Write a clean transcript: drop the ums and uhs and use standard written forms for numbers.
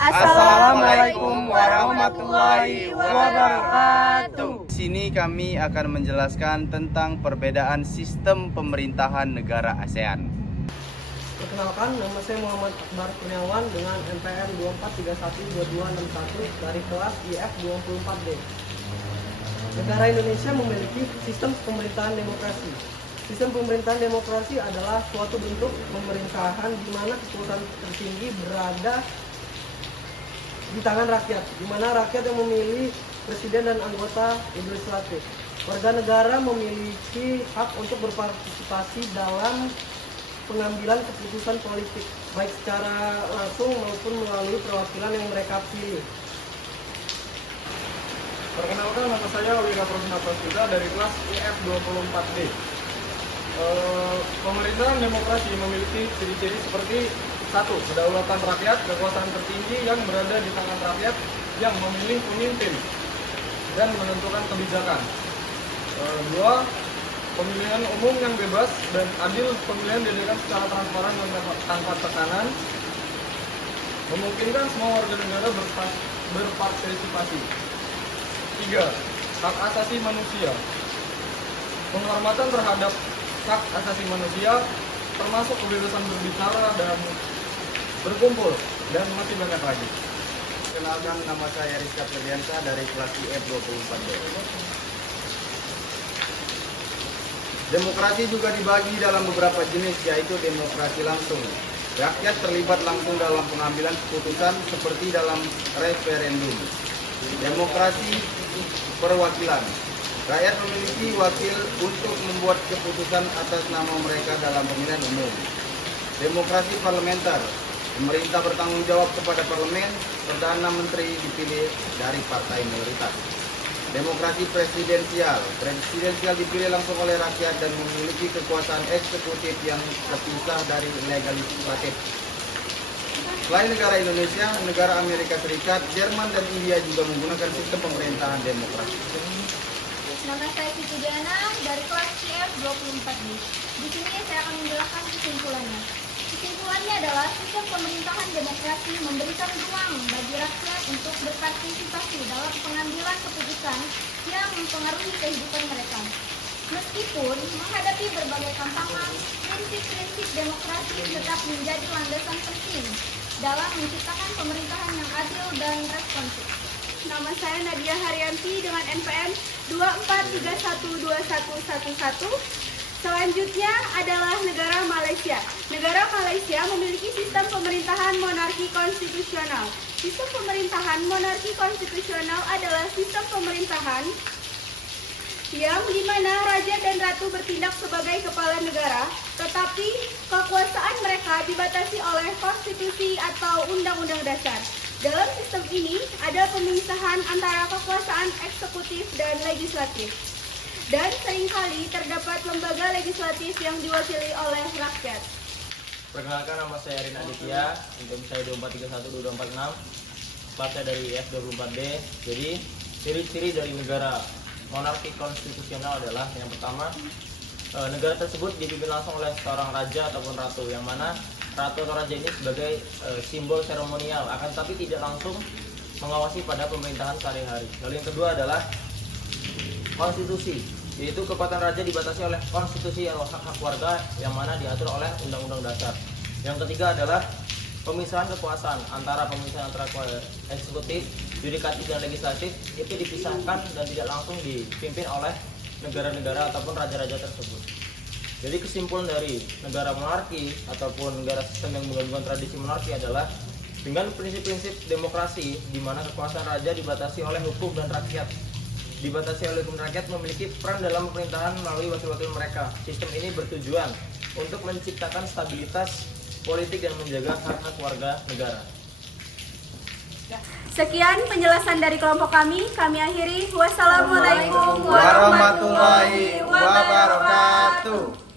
Assalamualaikum warahmatullahi wabarakatuh. Di sini kami akan menjelaskan tentang perbedaan sistem pemerintahan negara ASEAN. Perkenalkan, nama saya Muhammad Akbar Kurniawan dengan NPM 24312261 dari kelas IF 24D. Negara Indonesia memiliki sistem pemerintahan demokrasi. Sistem pemerintahan demokrasi adalah suatu bentuk pemerintahan di mana kekuasaan tertinggi berada di tangan rakyat, di mana rakyat yang memilih presiden dan anggota legislatif. Warga negara memiliki hak untuk berpartisipasi dalam pengambilan keputusan politik, baik secara langsung maupun melalui perwakilan yang mereka pilih. Perkenalkan, nama saya Wira Prosna Prastuda dari kelas IF 24D. Pemerintahan demokrasi memiliki ciri-ciri seperti: 1. Kedaulatan rakyat, kekuasaan tertinggi yang berada di tangan rakyat yang memilih pemimpin dan menentukan kebijakan. 2. Pemilihan umum yang bebas dan adil, pemilihan diadakan secara transparan dan tanpa tekanan, memungkinkan semua warga negara berpartisipasi. 3. Hak asasi manusia. Penghormatan terhadap hak asasi manusia, termasuk kebebasan berbicara dan berkumpul, dan masih banyak lagi. Kenalkan, nama saya Rizka Ferdiansa dari kelas IF 24D. Demokrasi juga dibagi dalam beberapa jenis, yaitu demokrasi langsung. Rakyat terlibat langsung dalam pengambilan keputusan seperti dalam referendum. Demokrasi perwakilan. Rakyat memiliki wakil untuk membuat keputusan atas nama mereka dalam pemilihan umum. Demokrasi parlementer. Pemerintah bertanggung jawab kepada parlemen, Perdana Menteri dipilih dari partai mayoritas. Demokrasi presidensial. Presidensial dipilih langsung oleh rakyat dan memiliki kekuasaan eksekutif yang terpisah dari legislatif. Selain negara Indonesia, negara Amerika Serikat, Jerman, dan India juga menggunakan sistem pemerintahan demokrasi. Nama saya Siti Diana dari kelas CF 24D. Di sini saya akan menjelaskan kesimpulannya. Kesimpulannya adalah sistem pemerintahan demokrasi memberikan ruang bagi rakyat untuk berpartisipasi dalam pengambilan keputusan yang mempengaruhi kehidupan mereka. Meskipun menghadapi berbagai tantangan, prinsip-prinsip demokrasi tetap menjadi landasan penting dalam menciptakan pemerintahan yang adil dan responsif. Nama saya Nadia Haryanti dengan NPM 24312111. Selanjutnya adalah negara Malaysia. Negara Malaysia memiliki sistem pemerintahan monarki konstitusional. Sistem pemerintahan monarki konstitusional adalah sistem pemerintahan yang dimana raja dan ratu bertindak sebagai kepala negara, tetapi kekuasaan mereka dibatasi oleh konstitusi atau undang-undang dasar. Dalam sistem ini ada pemisahan antara kekuasaan eksekutif dan legislatif. Dan seringkali terdapat lembaga legislatif yang diwakili oleh rakyat. Perkenalkan, nama saya Erin Aditya, NPM saya 24312246, kelas saya dari IF 24D. Jadi, ciri-ciri dari negara monarki konstitusional adalah yang pertama, negara tersebut dipimpin langsung oleh seorang raja ataupun ratu, yang mana ratu atau raja ini sebagai simbol seremonial, akan tapi tidak langsung mengawasi pada pemerintahan sehari-hari. Lalu yang kedua adalah konstitusi, yaitu kekuatan raja dibatasi oleh konstitusi atau hak-hak warga yang mana diatur oleh undang-undang dasar. Yang ketiga adalah pemisahan kekuasaan antara eksekutif, yudikatif, dan legislatif, itu dipisahkan dan tidak langsung dipimpin oleh negara-negara ataupun raja-raja tersebut. Jadi kesimpulan dari negara monarki ataupun negara sistem yang menggabungkan tradisi monarki adalah dengan prinsip-prinsip demokrasi di mana kekuasaan raja dibatasi oleh hukum dan rakyat. Dibatasi oleh hukum, rakyat memiliki peran dalam pemerintahan melalui wakil-wakil mereka. Sistem ini bertujuan untuk menciptakan stabilitas politik dan menjaga hak-hak warga negara. Sekian penjelasan dari kelompok kami akhiri. Wassalamualaikum Warahmatullahi wabarakatuh.